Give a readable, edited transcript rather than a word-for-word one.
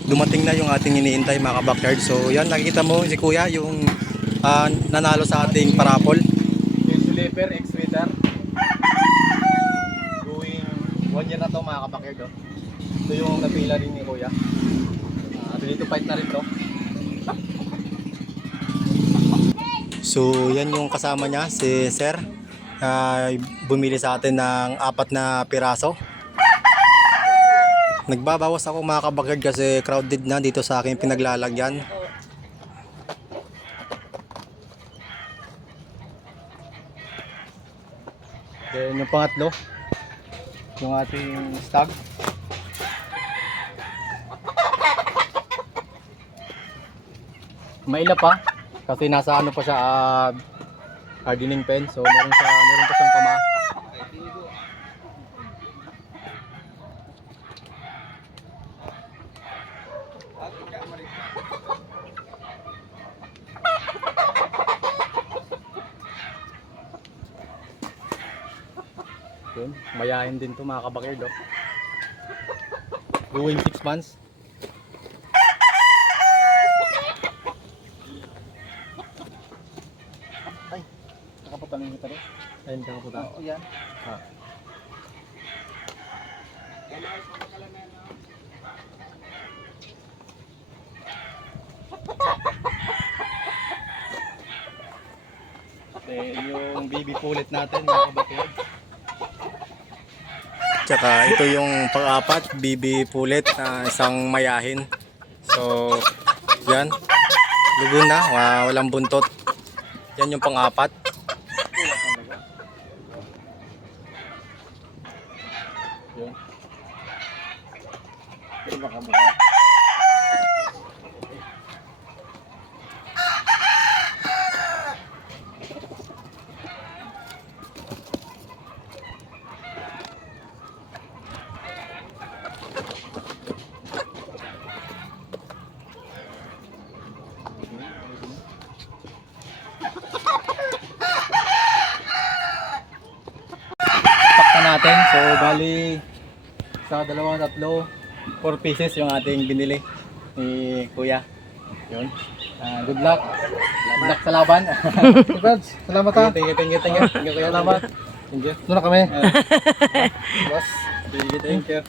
Dumating na yung ating iniintay mga ka-backyard. So yan, nakikita mo si kuya yung nanalo sa ating parapol. Yung Suliper X-Sweater. Going 1 year na to mga ka-backyard. Oh. Ito yung napila rin ni kuya. Ready to fight na rin to. So yan yung kasama niya, si Sir. Bumili sa atin ng 4 na piraso. Nagbabawas ako mga ka-backyard kasi crowded na dito sa aking pinaglalagyan. Then yung pangatlo, yung ating stag. Maila pa kasi nasa ano pa siya, hardening pen. So meron pa siyang pama. Yun, mayahin din to mga ka-backyard. Oh. Going 6 months. Ay, nakaputan yung ito rin. Ayun, nakaputan. Oo, yan. Yung baby pullet natin mga ka-backyard. Tsaka ito yung pang-4, BB Pulit na isang mayahin. So yan, lugo na, walang buntot. Yan yung pang-4. Yun. Pakta natin. So bali sa 2, 3, 4 pieces yung ating binili ni kuya. Yun. Good luck. Good luck sa laban. Congrats. Salamat ha. Thank you kuya. Salamat. Thank you. Doon na kami. Boss. Thank you.